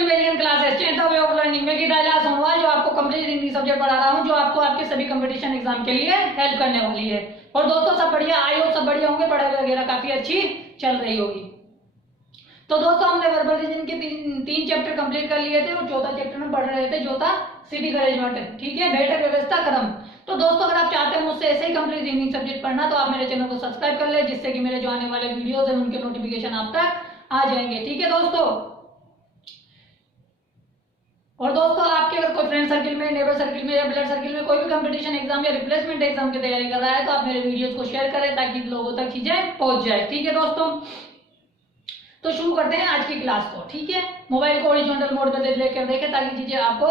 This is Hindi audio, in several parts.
टू मेरी classes change way of learning में गीता सोनवाल, जो आपको कंप्लीट इंग्लिश सब्जेक्ट पढ़ा रहा हूँ, जो आपको आपके सभी कंपटीशन एग्जाम के लिए हेल्प करने वाली है। और दोस्तों सब बढ़िया, आई होप सब बढ़िया होंगे, पढ़ाई वगैरह काफी अच्छी चल रही होगी। तो दोस्तों हमने वर्बल रीजनिंग के तीन चैप्टर कंप्लीट कर लिए थे और चौथा चैप्टर में पढ़ रहे थे जो था सिटी अरेंजमेंट, ठीक है, बैठक व्यवस्था क्रम। तो दोस्तों अगर आप चाहते हैं मुझसे ऐसे ही कंप्लीट रीजनिंग सब्जेक्ट पढ़ना तो आप मेरे चैनल को सब्सक्राइब कर ले, जिससे कि मेरे जो आने वाले वीडियोस हैं उनके नोटिफिकेशन आप तक आ जाएंगे, ठीक है दोस्तों। और दोस्तों आपके अगर कोई फ्रेंड सर्किल में, नेबर सर्किल में या ब्लड सर्किल में कोई भी कंपटीशन एग्जाम या रिप्लेसमेंट एग्जाम की तैयारी कर रहा है तो आप मेरे वीडियोस को शेयर करें ताकि लोगों तक चीजें पहुंच जाए, ठीक है दोस्तों। तो शुरू करते हैं आज की क्लास को, ठीक है। मोबाइल को हॉरिजॉन्टल मोड पे लेकर देखें ताकि चीजें आपको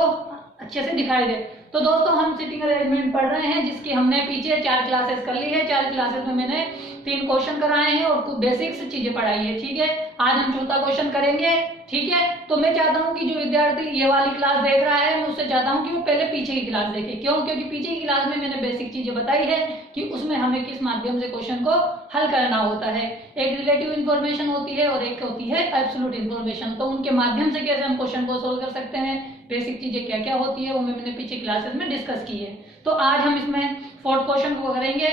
अच्छे से दिखाई दे। तो दोस्तों हम सिटिंग अरेंजमेंट पढ़ रहे हैं, जिसकी हमने पीछे 4 क्लासेस कर ली है। 4 क्लासेस में मैंने 3 क्वेश्चन कराए हैं और कुछ बेसिक्स चीजें पढ़ाई है, ठीक है। आज हम चौथा क्वेश्चन करेंगे, ठीक है। तो मैं चाहता हूं कि जो विद्यार्थी ये वाली क्लास देख रहा है, मैं उससे चाहता हूं कि वो पहले पीछे की क्लास देखे। क्यों? क्योंकि पीछे की क्लास में मैंने बेसिक चीजें बताई है कि उसमें हमें किस माध्यम से क्वेश्चन को हल करना होता है। एक रिलेटिव इन्फॉर्मेशन होती है और एक होती है एब्सोल्यूट इन्फॉर्मेशन। तो उनके माध्यम से कैसे हम क्वेश्चन को सोल्व कर सकते हैं, बेसिक चीजें क्या क्या होती है, वो मैंने पीछे क्लासेस में डिस्कस की है। तो आज हम इसमें 4th क्वेश्चन को करेंगे।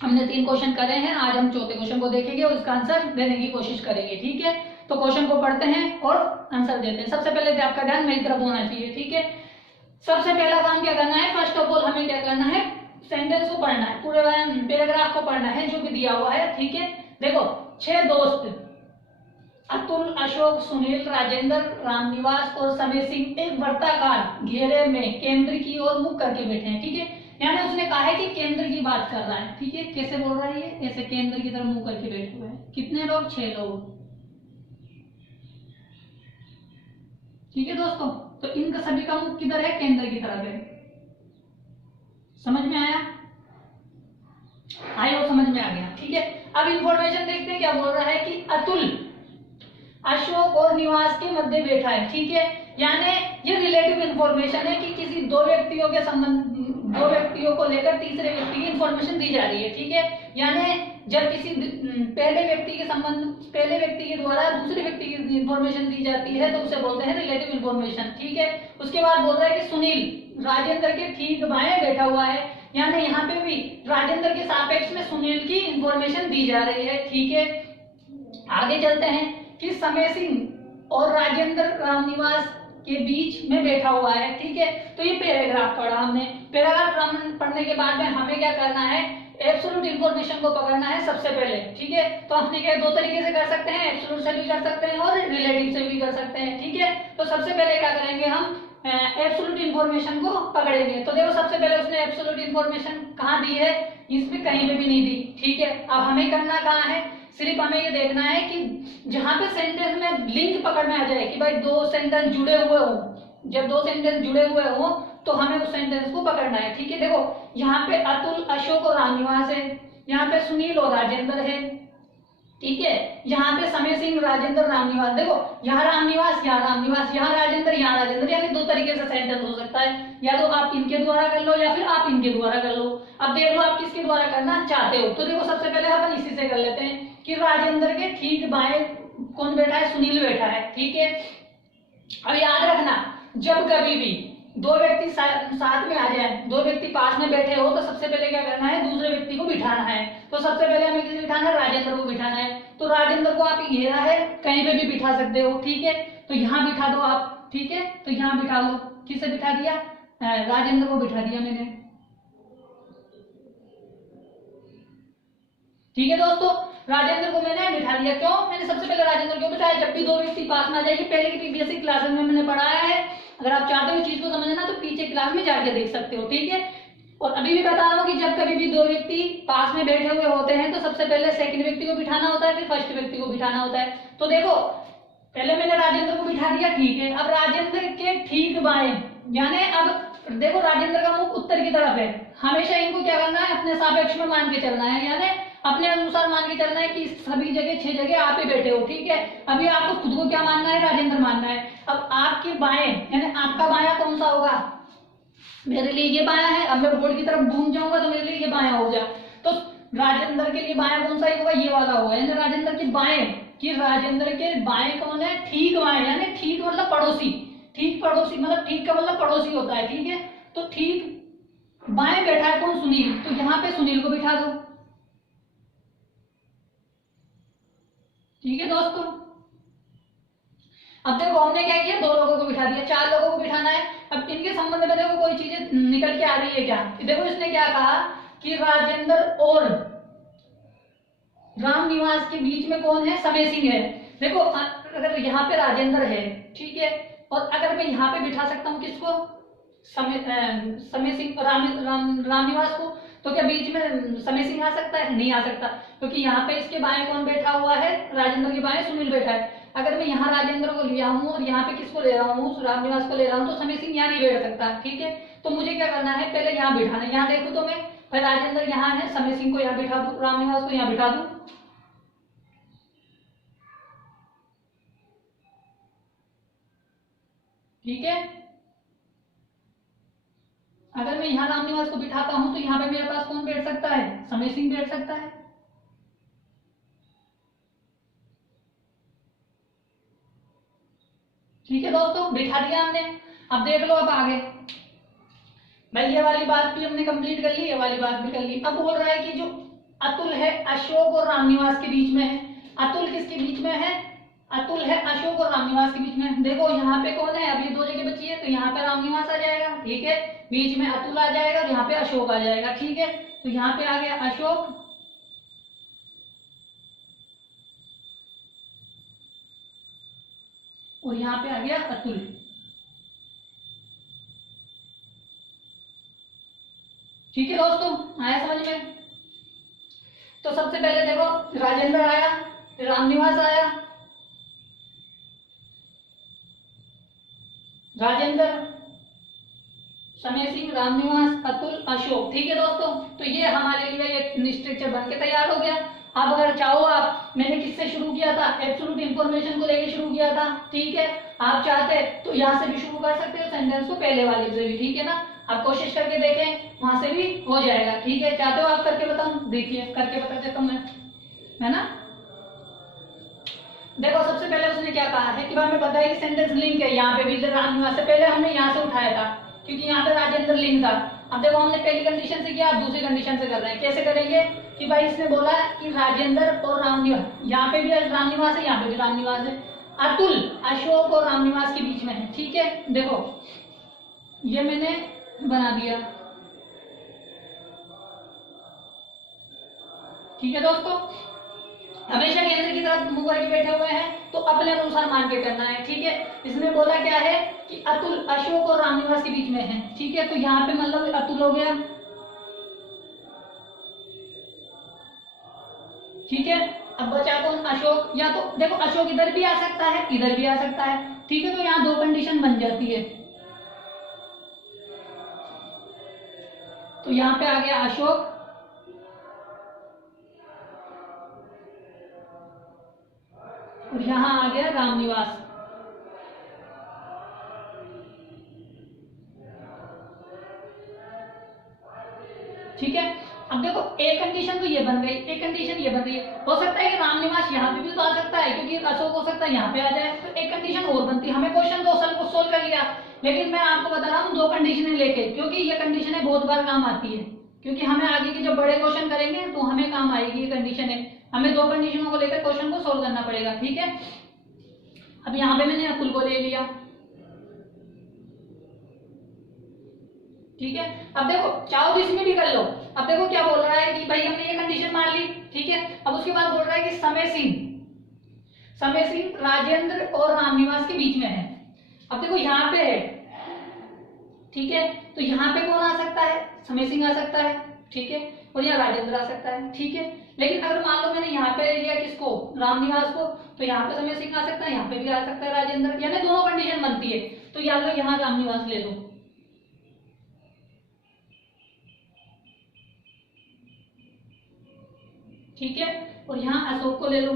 हमने 3 क्वेश्चन करे हैं, आज हम चौथे क्वेश्चन को देखेंगे और उसका आंसर देने की कोशिश करेंगे, ठीक है। तो क्वेश्चन को पढ़ते हैं और आंसर देते हैं। सबसे पहले आपका ध्यान मेरी तरफ होना चाहिए, ठीक है। सबसे पहला काम क्या करना है, फर्स्ट ऑफ ऑल हमें क्या करना है, सेंटेंस को पढ़ना है, पूरे पैराग्राफ को पढ़ना है जो भी दिया हुआ है, ठीक है। देखो 6 दोस्त अतुल, अशोक, सुनील, राजेंद्र, रामनिवास और समय सिंह एक वर्ताकार घेरे में केंद्र की ओर मुख करके बैठे हैं, ठीक है। यानी उसने कहा है कि केंद्र की बात कर रहा है, ठीक है। कैसे बोल रहा है ये, ऐसे केंद्र की तरफ मुंह करके बैठे हुए हैं। कितने लोग? 6 लोग, ठीक है दोस्तों। तो इनका सभी का मुख किधर है? केंद्र की तरफ है। समझ में आया? आया, समझ में आ गया, ठीक है। अब इंफॉर्मेशन देखते हैं क्या बोल रहा है कि अतुल अशोक और निवास के मध्य बैठा है, ठीक है। यानी ये रिलेटिव इंफॉर्मेशन है कि किसी दो व्यक्तियों के संबंध, 2 व्यक्तियों को लेकर तीसरे व्यक्ति की इंफॉर्मेशन दी जा रही है, ठीक है। यानी जब किसी पहले व्यक्ति के द्वारा दूसरे व्यक्ति की इंफॉर्मेशन दी जाती है तो उसे बोलते हैं रिलेटिव इंफॉर्मेशन, ठीक है। उसके बाद बोल रहा है कि सुनील राजेंद्र के ठीक बाएं बैठा हुआ है, यानी यहाँ पे भी राजेंद्र के सापेक्ष में सुनील की इंफॉर्मेशन दी जा रही है, ठीक है। आगे चलते हैं कि समय सिंह और राजेंद्र रामनिवास के बीच में बैठा हुआ है, ठीक है। तो ये पैराग्राफ पढ़ा हमने। पैराग्राफ पढ़ने के बाद में हमें क्या करना है, एब्सोल्यूट इन्फॉर्मेशन को पकड़ना है सबसे पहले, ठीक है। तो हमने क्या 2 तरीके से कर सकते हैं, एब्सोल्यूट से भी कर सकते हैं और रिलेटिव से भी कर सकते हैं, ठीक है। तो सबसे पहले क्या करेंगे, हम एब्सोल्यूट इन्फॉर्मेशन को पकड़ेंगे। तो देखो सबसे पहले उसने एब्सोल्यूट इन्फॉर्मेशन कहाँ दी है, इसमें कहीं पे भी नहीं दी, ठीक है। अब हमें करना कहाँ है, सिर्फ हमें ये देखना है कि जहां पे सेंटेंस में लिंक पकड़ में आ जाए कि भाई 2 सेंटेंस जुड़े हुए हो। जब 2 सेंटेंस जुड़े हुए हो तो हमें उस सेंटेंस को पकड़ना है, ठीक है। देखो यहाँ पे अतुल, अशोक और रामनिवास है, यहाँ पे सुनील और राजेंद्र है, ठीक है। यहाँ पे समय सिंह, राजेंद्र, रामनिवास। देखो यहाँ रामनिवास, यहाँ रामनिवास, यहाँ राजेंद्र, यहाँ राजेंद्र, यानी 2 तरीके से सेंटेंस हो सकता है। या तो आप इनके द्वारा कर लो या फिर आप इनके द्वारा कर लो। अब देख लो आप किसके द्वारा करना चाहते हो। तो देखो सबसे पहले अपन इसी से कर लेते हैं कि राजेंद्र के ठीक बाएं कौन बैठा है, सुनील बैठा है, ठीक है। अब याद रखना जब कभी भी 2 व्यक्ति साथ में आ जाए, 2 व्यक्ति पास में बैठे हो तो सबसे पहले क्या करना है, दूसरे व्यक्ति को बिठाना है। तो सबसे पहले हमें किसे बिठाना है, राजेंद्र को बिठाना है। तो राजेंद्र को आप घेरा है, कहीं पे भी बिठा सकते हो, ठीक है। तो यहाँ बिठा दो आप, ठीक है। तो यहाँ बिठा लो, किसे बिठा दिया, राजेंद्र को बिठा दिया मैंने, ठीक है दोस्तों। राजेंद्र को मैंने बिठा दिया। क्यों मैंने सबसे पहले राजेंद्र क्यों बिठाया, जब भी 2 व्यक्ति पास में आ जाएगी, पहले की बेसिक क्लासेस में मैंने पढ़ाया है। अगर आप चाहते हो चीज को समझना तो पीछे क्लास में जाके देख सकते हो, ठीक है। और अभी भी बता रहा हूँ कि जब कभी भी 2 व्यक्ति पास में बैठे हुए होते हैं तो सबसे पहले सेकंड व्यक्ति को बिठाना होता है, फिर फर्स्ट व्यक्ति को बिठाना होता है। तो देखो पहले मैंने राजेंद्र को बिठा दिया, ठीक है। अब राजेंद्र के ठीक बाएं, यानी अब देखो राजेंद्र का मुख उत्तर की तरफ है, हमेशा इनको क्या करना है, अपने सापेक्ष में मान के चलना है, यानी अपने अनुसार मान के चलना है कि सभी जगह 6 जगह आप ही बैठे हो, ठीक है। अभी आपको खुद को क्या मानना है, राजेंद्र मानना है। अब आपके बाएं यानी आपका बायां कौन सा होगा, मेरे लिए ये बायां है। अब मैं बोर्ड की तरफ घूम जाऊंगा तो मेरे लिए ये बायां हो जाए। तो राजेंद्र के लिए बाएं कौन सा एक होगा, ये वाला होगा, यानी राजेंद्र के बाएं, कि राजेंद्र के बाएं कौन है, ठीक बाएं, यानी ठीक मतलब पड़ोसी, ठीक पड़ोसी मतलब ठीक का मतलब पड़ोसी होता है, ठीक है। तो ठीक बाएं बैठा है कौन, सुनील, तो यहाँ पे सुनील को बिठा दो, ठीक है दोस्तों। अब देखो हमने क्या किया, 2 लोगों को बिठा दिया, 4 लोगों को बिठाना है। अब इनके संबंध में देखो कोई चीजें निकल के आ रही है क्या, देखो इसने क्या कहा कि राजेंद्र और रामनिवास के बीच में कौन है, समय सिंह है। देखो अगर यहाँ पे राजेंद्र है, ठीक है, और अगर मैं यहाँ पे बिठा सकता हूँ किसको, समय सिंह, रामनिवास को, तो क्या बीच में समय सिंह आ सकता है, नहीं आ सकता, क्योंकि यहाँ पे इसके बाएं कौन बैठा हुआ है, राजेंद्र के बाएं सुनील बैठा है। अगर मैं यहाँ राजेंद्र को लिया हूँ और यहाँ पे किसको ले रहा हूँ, रामनिवास को ले रहा हूँ, तो समय सिंह यहाँ नहीं बैठ सकता, ठीक है। तो मुझे क्या करना है, पहले यहाँ बिठाना है, यहाँ देखो तो मैं भाई राजेंद्र यहाँ है, समय सिंह को यहाँ बिठा दूं, रामनिवास को यहाँ बिठा दूं, ठीक है। अगर मैं यहाँ रामनिवास को बिठाता हूं तो यहाँ पे मेरे पास कौन बैठ सकता है, समय सिंह बैठ सकता है, ठीक है दोस्तों, बिठा दिया हमने। अब देख लो, अब आगे भाई ये वाली बात भी हमने कंप्लीट कर ली, ये वाली बात भी कर ली। अब बोल रहा है कि जो अतुल है अशोक और रामनिवास के बीच में है, अतुल किसके बीच में है, अतुल है अशोक और रामनिवास के बीच में। देखो यहाँ पे कौन है, अब ये 2 जगह बची है, तो यहाँ पे रामनिवास आ जाएगा, ठीक है, बीच में अतुल आ जाएगा और यहाँ पे अशोक आ जाएगा, ठीक है। तो यहाँ पे आ गया अशोक और यहाँ पे आ गया अतुल, ठीक है दोस्तों, आया समझ में। तो सबसे पहले देखो राजेंद्र आया, रामनिवास आया, राजेंद्र, समय सिंह, रामनिवास, अतुल, अशोक, ठीक है दोस्तों। तो ये हमारे लिए एक स्ट्रक्चर बन के तैयार हो गया। अब अगर चाहो आप, मैंने किससे शुरू किया था, एब्सोल्यूट इंफॉर्मेशन को लेके शुरू किया था, ठीक है, आप चाहते तो यहाँ से भी शुरू कर सकते हो सेंटेंस को, पहले वाले से भी, ठीक है ना। आप कोशिश करके देखें, वहां से भी हो जाएगा, ठीक है। चाहते हो आप करके बताऊं, देखिए करके बता देता हूं मैं, है ना। देखो सबसे पहले उसने क्या कहा है कि भाई हमें बताया कि सेंटेंस लिंक है, यहाँ पे भी रामनिवास से पहले हमने यहाँ से उठाया था क्योंकि यहाँ पे राजेंद्र लिंक था। अब देखो हमने पहली कंडीशन से किया, अब दूसरी कंडीशन से कर रहे हैं, कैसे करेंगे कि भाई इसने बोला कि राजेंद्र और रामनिवास, यहाँ पे भी रामनिवास है, यहाँ पे भी रामनिवास है, अतुल अशोक और रामनिवास के बीच में है, ठीक है। देखो ये मैंने बना दिया, ठीक है दोस्तों। हमेशा केंद्र की तरफ मुंह करके बैठे हुए हैं तो अपने अनुसार मान के करना है, ठीक है। इसने बोला क्या है कि अतुल अशोक और रामनिवास के बीच में है, ठीक है। तो यहाँ पे मतलब अतुल हो गया, ठीक है। अब बचा कौन, अशोक, या तो देखो अशोक इधर भी आ सकता है, इधर भी आ सकता है, ठीक है। तो यहाँ 2 कंडीशन बन जाती है, तो यहाँ पे आ गया अशोक और यहाँ आ गया रामनिवास, ठीक है। अब देखो एक कंडीशन तो ये बन गई, एक कंडीशन ये बन गई, हो सकता है कि रामनिवास यहाँ पे भी तो आ सकता है क्योंकि अशोक हो सकता है यहाँ पे आ जाए, तो एक कंडीशन और बनती है। हमें क्वेश्चन 2 सोल्व कर लिया, लेकिन मैं आपको बता रहा हूँ 2 कंडीशनें लेके, क्योंकि ये कंडीशनें बहुत बार काम आती है, क्योंकि हमें आगे के जो बड़े क्वेश्चन करेंगे तो हमें काम आएगी ये कंडीशनें, हमें 2 कंडीशनों को लेकर क्वेश्चन को सोल्व करना पड़ेगा, ठीक है। अब यहाँ पे मैंने अतुल को ले लिया, ठीक है। अब देखो चाहो तो इसमें भी कर लो। अब देखो क्या बोल रहा है कि भाई हमने ये कंडीशन मान ली, ठीक है। अब उसके बाद बोल रहा है कि समय सिंह राजेंद्र और रामनिवास के बीच में है। अब देखो यहाँ पे है, ठीक है, तो यहाँ पे कौन आ सकता है, समय सिंह आ सकता है, ठीक है, और यहाँ राजेंद्र आ सकता है, ठीक है। लेकिन अगर मान लो मैंने यहाँ पे ले लिया किसको, रामनिवास को, तो यहाँ पे समय सिंह आ सकता है, यहाँ पे भी आ सकता है राजेंद्र, यानी दोनों कंडीशन बनती है। तो या लो यहाँ रामनिवास ले लो, ठीक है, और यहाँ अशोक को ले लो,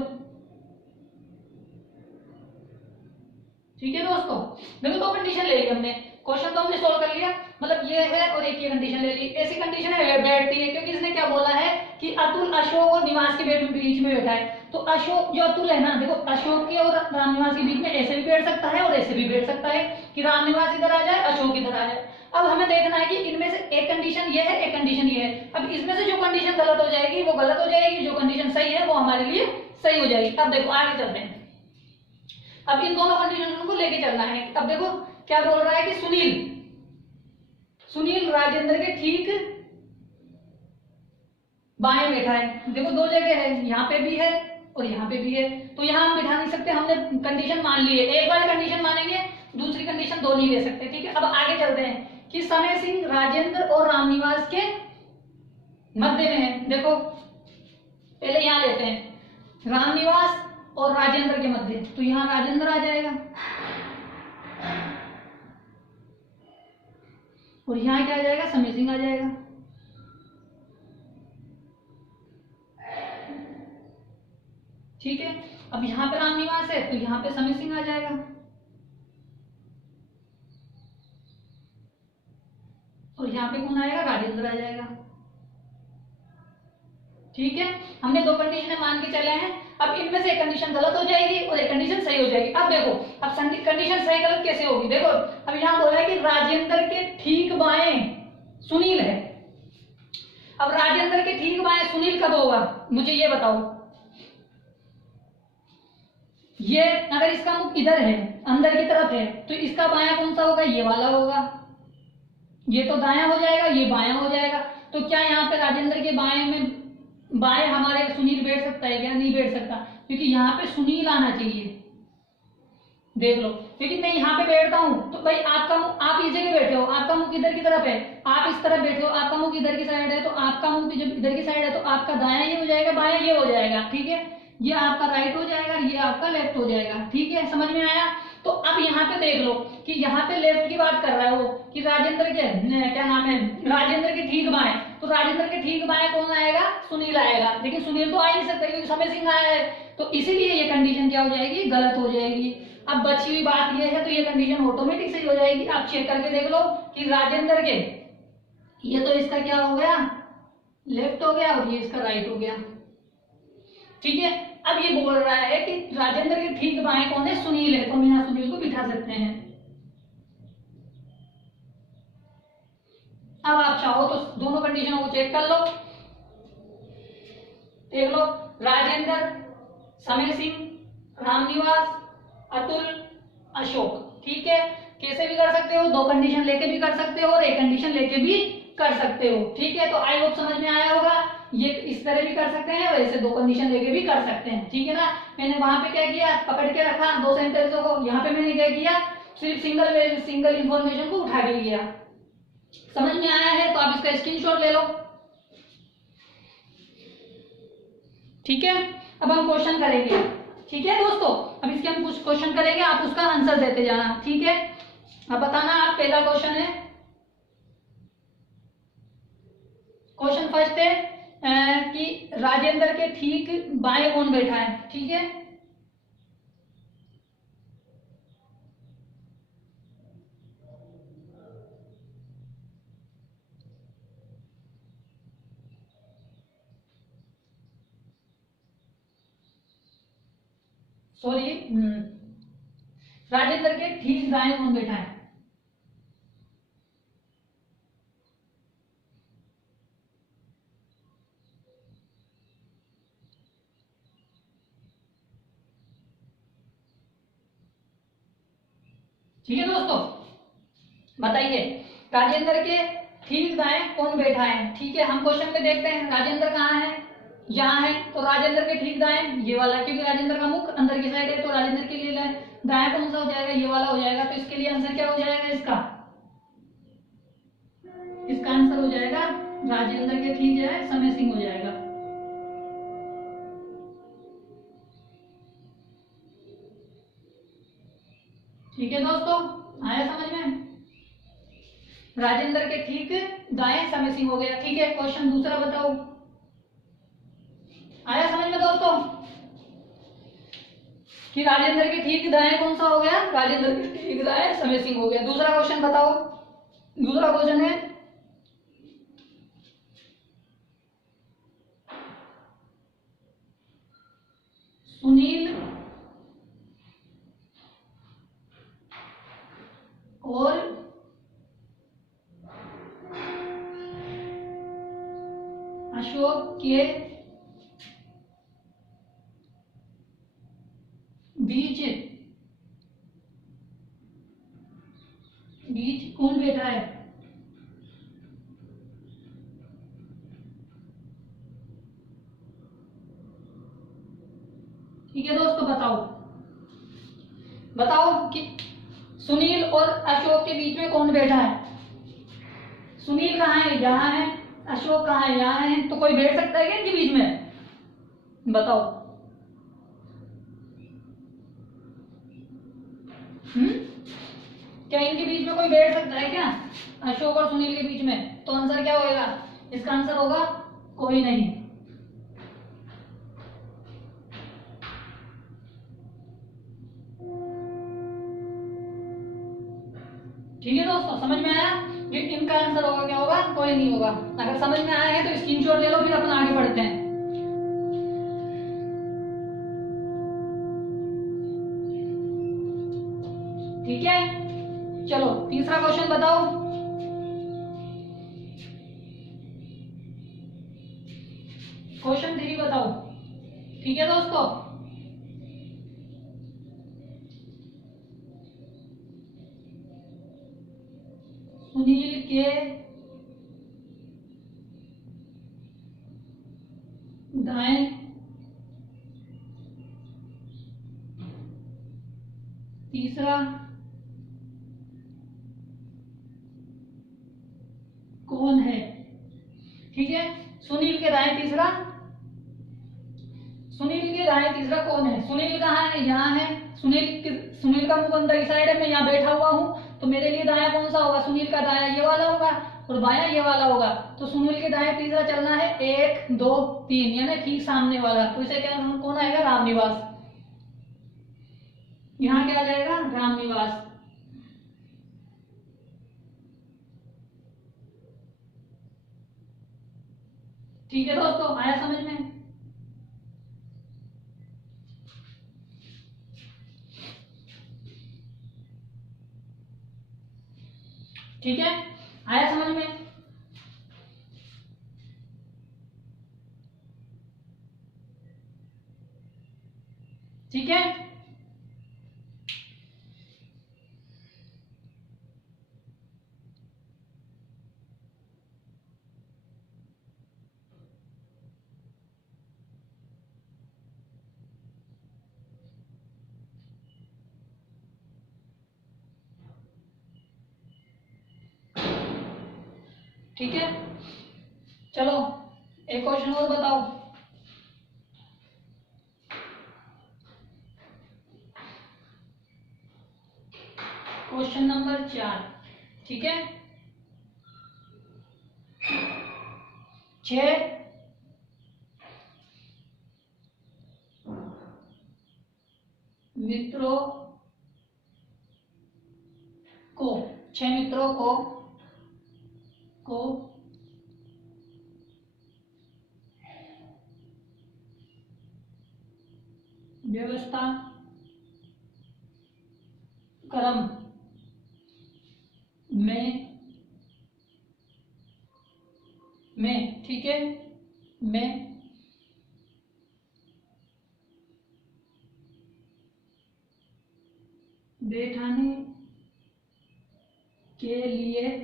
ठीक है दोस्तों। देखो 2 कंडीशन ले ली हमने, क्वेश्चन तो हमने सोल्व कर लिया, मतलब ये है और एक ये कंडीशन ले ली, ऐसी कंडीशन है बैठती है, क्योंकि इसने क्या बोला है कि अतुल अशोक और निवास के बीच में बैठा है, तो अशोक जो अतुल है ना, देखो अशोक के और रामनिवास के बीच में ऐसे भी बैठ सकता है और ऐसे भी बैठ सकता है कि रामनिवास इधर आ जाए, अशोक इधर आ जाए। अब हमें देखना है कि इनमें से एक कंडीशन ये है, एक कंडीशन ये है। अब इसमें से जो कंडीशन गलत हो जाएगी वो गलत हो जाएगी, जो कंडीशन सही है वो हमारे लिए सही हो जाएगी। अब देखो आगे चलते हैं, अब इन दोनों कंडीशन को लेके चलना है। अब देखो क्या बोल रहा है कि सुनील राजेंद्र के ठीक बाएं बैठा है। देखो दो जगह है, यहाँ पे भी है और यहाँ पे भी है, तो यहाँ हम बिठा नहीं सकते, हमने कंडीशन मान ली है। एक बार कंडीशन मानेंगे, दूसरी कंडीशन दो नहीं ले सकते, ठीक है। अब आगे चलते हैं कि समय सिंह राजेंद्र और रामनिवास के मध्य में है। देखो पहले यहाँ लेते हैं रामनिवास और राजेंद्र के मध्य, तो यहाँ राजेंद्र आ जाएगा और यहाँ क्या आ जाएगा, समय सिंह आ जाएगा। ठीक है, अब यहाँ पे रामनिवास है तो यहाँ पे समय सिंह आ जाएगा। और यहाँ पे कौन आएगा, राजेंद्र आ जाएगा। ठीक है, हमने दो कंडीशनें मान के चले हैं। अब इनमें से एक कंडीशन गलत हो जाएगी और एक कंडीशन सही हो जाएगी। अब देखो अब कंडीशन सही गलत कैसे होगी, देखो अब यहाँ बोला है कि राजेंद्र के ठीक बाएं सुनील है। अब राजेंद्र के ठीक बाएं सुनील कब होगा, मुझे ये बताओ। ये अगर इसका मुख इधर है, अंदर की तरफ है, तो इसका बायां कौन सा होगा, ये वाला होगा। ये तो दायां हो जाएगा, ये बायां हो जाएगा। तो क्या यहाँ पे राजेंद्र के बाएं में बाएं हमारे सुनील बैठ सकता है क्या, नहीं बैठ सकता, क्योंकि यहाँ पे सुनील आना चाहिए। देख लो, क्योंकि मैं यहाँ पे बैठता हूँ तो भाई आपका मुंह, आप इस जगह बैठे हो, आपका मुंह इधर की तरफ है, आप इस तरफ बैठे हो, आपका मुंह इधर की साइड है, तो आपका मुंह जब इधर की साइड है तो आपका दायां ये हो जाएगा, बायां ये हो जाएगा। ठीक है, ये आपका राइट हो जाएगा, ये आपका लेफ्ट हो जाएगा। ठीक है, समझ में आया। तो अब यहाँ पे देख लो कि यहाँ पे लेफ्ट की बात कर रहा है वो कि राजेंद्र के क्या नाम है, राजेंद्र के ठीक बाएं, तो राजेंद्र के ठीक बाएं कौन आएगा, सुनील आएगा। लेकिन सुनील तो आ ही नहीं सकता क्योंकि समय सिंह आया है, तो इसीलिए ये कंडीशन क्या हो जाएगी, गलत हो जाएगी। अब बची हुई बात ये है, तो ये कंडीशन ऑटोमेटिक सही हो जाएगी। आप चेक करके देख लो कि राजेंद्र के, ये तो इसका क्या हो गया, लेफ्ट हो गया और ये इसका राइट हो गया। ठीक है, अब ये बोल रहा है कि राजेंद्र के ठीक बाएं कौन है, सुनील है, तो हम यहाँ सुनील को बिठा सकते हैं। अब आप चाहो तो दोनों कंडीशनों को चेक कर लो, देख लो राजेंद्र, समय सिंह, रामनिवास, अतुल, अशोक। ठीक है, कैसे भी कर सकते हो, दो कंडीशन लेके भी कर सकते हो और एक कंडीशन लेके भी कर सकते हो। ठीक है, तो आई होप समझ में आया होगा। ये इस तरह भी कर सकते हैं, वैसे दो कंडीशन लेके भी कर सकते हैं। ठीक है ना, मैंने वहां पे क्या किया, पकड़ के रखा दो सेंटेंसों को, यहाँ पे मैंने क्या किया, सिर्फ सिंगल इंफॉर्मेशन को उठा के लिया। समझ में आया है तो आप इसका स्क्रीनशॉट ले लो। ठीक है, अब हम क्वेश्चन करेंगे। ठीक है दोस्तों, अब इसके हम कुछ क्वेश्चन करेंगे, आप उसका आंसर देते जाना। ठीक है, अब बताना आप, पहला क्वेश्चन है, क्वेश्चन फर्स्ट है कि राजेंद्र के ठीक बाएं कौन बैठा है। ठीक है, सॉरी, राजेंद्र के ठीक दाएं कौन बैठा है। ठीक है दोस्तों, बताइए राजेंद्र के ठीक दाएं कौन बैठा है। ठीक है, हम क्वेश्चन में देखते हैं राजेंद्र कहाँ है, यहाँ है, तो राजेंद्र के ठीक दाएं ये वाला, क्योंकि राजेंद्र का मुख अंदर की साइड है, तो राजेंद्र के लिए दाएं कौन सा हो जाएगा, ये वाला हो जाएगा। तो इसके लिए आंसर क्या हो जाएगा, इसका आंसर हो जाएगा राजेंद्र के ठीक जो है समय सिंह हो जाएगा। ठीक है दोस्तों, आया समझ में, राजेंद्र के ठीक दाएं समय सिंह हो गया। ठीक है, क्वेश्चन दूसरा बताओ, आया समझ में दोस्तों कि राजेंद्र के ठीक दाएं कौन सा हो गया, राजेंद्र के ठीक दाएं समय सिंह हो गया। दूसरा क्वेश्चन बताओ, दूसरा क्वेश्चन है सुनील और अशोक के बीच कौन बैठा है? ठीक है दोस्तों, बताओ कि सुनील और अशोक के बीच में कौन बैठा है? सुनील कहाँ है? यहाँ है। अशोक कहाँ है? यहाँ है। तो कोई बैठ सकता है क्या इनके बीच में? बताओ। क्या इनके बीच में कोई बैठ सकता है क्या? अशोक और सुनील के बीच में? तो आंसर क्या होगा? इसका आंसर होगा कोई नहीं। ठीक है दोस्तों, समझ में आया? ये इनका आंसर होगा क्या होगा? कोई नहीं होगा। अगर समझ में आया है तो स्क्रीनशॉट ले लो, फिर अपन आगे बढ़ते हैं। ठीक है, चलो तीसरा क्वेश्चन बताओ। क्वेश्चन 3 बताओ। ठीक है दोस्तों, सुनील के दाएं तीसरा कौन है? ठीक है, सुनील के दाएं तीसरा कौन है? सुनील कहाँ है? यहाँ है। सुनील का मुंह अंदर की साइड है, मैं यहाँ बैठा हुआ हूँ, तो मेरे लिए दाया कौन सा होगा? सुनील का दाया ये वाला होगा और बाया ये वाला होगा। तो सुनील के दाएं तीसरा चलना है 1 2 3, यानी ठीक सामने वाला। तो इसे क्या कौन आएगा? रामनिवास। यहाँ क्या आ जाएगा? रामनिवास। ठीक है दोस्तों, आया समझ में? ठीक है, आया समझ में? ठीक है, ठीक है, चलो एक क्वेश्चन और बताओ। Question number 4। ठीक है, 6 मित्रों को व्यवस्था क्रम में ठीक है, में बैठाने के लिए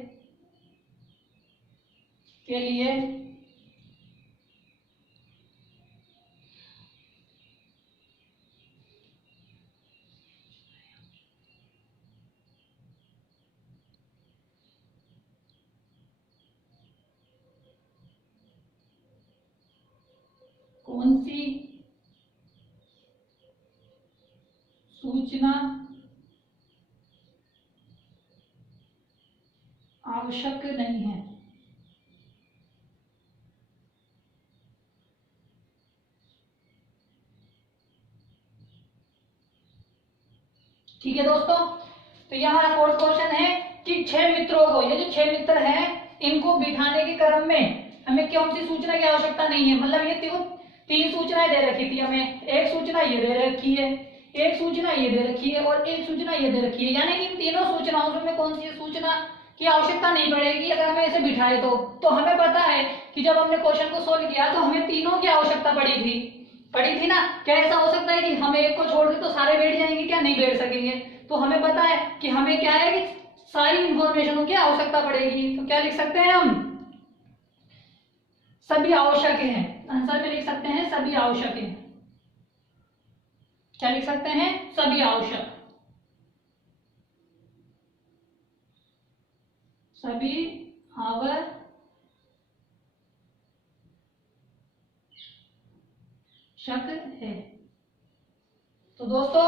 कौन सी सूचना आवश्यक नहीं है? ठीक है दोस्तों, तो यहाँ फोर्थ क्वेश्चन है कि 6 मित्रों को, ये जो 6 मित्र हैं, इनको बिठाने के क्रम में हमें कौन सी सूचना की आवश्यकता नहीं है? मतलब ये 3 सूचनाएं दे रखी थी हमें, एक सूचना ये दे रखी है, एक सूचना ये दे रखी है और एक सूचना ये दे रखी है, यानी कि इन तीनों सूचनाओं में कौन सी सूचना की आवश्यकता नहीं पड़ेगी अगर हमें इसे बिठाए तो हमें पता है कि जब हमने क्वेश्चन को सोल्व किया तो हमें तीनों की आवश्यकता पड़ी थी ना। क्या ऐसा हो सकता है कि हम एक को छोड़ दे तो सारे बैठ जाएंगे? क्या नहीं बैठ सकेंगे। तो हमें पता है कि हमें क्या है कि सारी इंफॉर्मेशनों की आवश्यकता पड़ेगी। तो क्या लिख सकते हैं हम? सभी आवश्यक है। आंसर में लिख सकते हैं सभी आवश्यक है। क्या लिख सकते हैं? सभी आवश्यक, सभी आवश्यक है। तो दोस्तों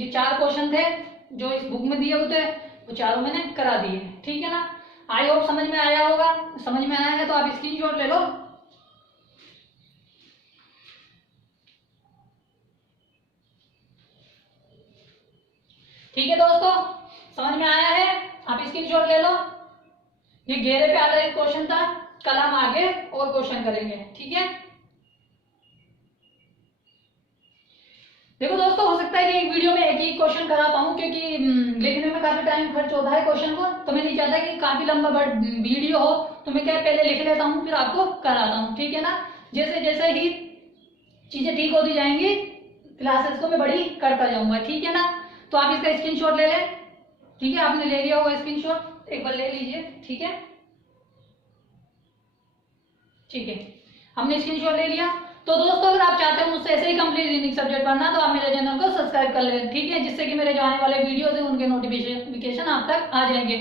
ये 4 क्वेश्चन थे जो इस बुक में दिए हुए थे, वो चारों मैंने करा दिए, ठीक है ना। आई होप समझ में आया होगा। समझ में आया है तो आप स्क्रीनशॉट ले लो। ठीक है दोस्तों, समझ में आया है, आप स्क्रीनशॉट ले लो। ये घेरे पे आधारित क्वेश्चन था, कल हम आगे और क्वेश्चन करेंगे, ठीक है। देखो दोस्तों, हो सकता है कि एक वीडियो में एक ही क्वेश्चन करा पाऊं, क्योंकि लिखने में काफी टाइम खर्च होता है क्वेश्चन को, तो मैं नहीं चाहता कि काफी लंबा वीडियो हो, तो मैं क्या पहले लिख लेता हूं फिर आपको कराता हूं, ठीक है ना। जैसे जैसे ही चीजें ठीक होती जाएंगी क्लासेस को मैं बड़ी करता जाऊंगा, ठीक है ना। तो आप इसका स्क्रीनशॉट ले लें, ठीक है। आपने ले लिया होगा स्क्रीनशॉट, एक बार ले लीजिए, ठीक है। ठीक है, हमने स्क्रीनशॉट ले लिया। तो दोस्तों अगर आप चाहते हैं मुझसे ऐसे ही कंप्लीट रीजनिंग सब्जेक्ट पढ़ना तो आप मेरे चैनल को सब्सक्राइब कर लें, ठीक है, जिससे कि मेरे जो आने वाले वीडियोस हैं उनके नोटिफिकेशन आप तक आ जाएंगे।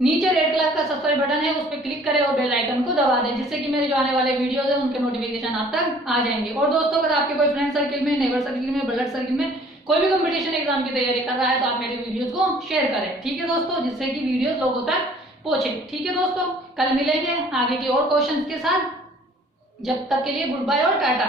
नीचे रेड कलर का सब्सक्राइब बटन है, उस पर क्लिक करें और बेल आइकन को दबा दें, जिससे कि मेरे जो आने वाले वीडियोस हैं उनके नोटिफिकेशन आप तक आ जाएंगे। और दोस्तों अगर आपके कोई फ्रेंड सर्किल में, नेबर सर्किल में, ब्लड सर्किल में कोई भी कंपटीशन एग्जाम की तैयारी कर रहा है तो आप मेरे वीडियोस को शेयर करें, ठीक है दोस्तों, जिससे कि वीडियोस लोगों तक पहुंचे, ठीक है दोस्तों। कल मिलेंगे आगे के और क्वेश्चन के साथ, जब तक के लिए गुड बाय और टाटा।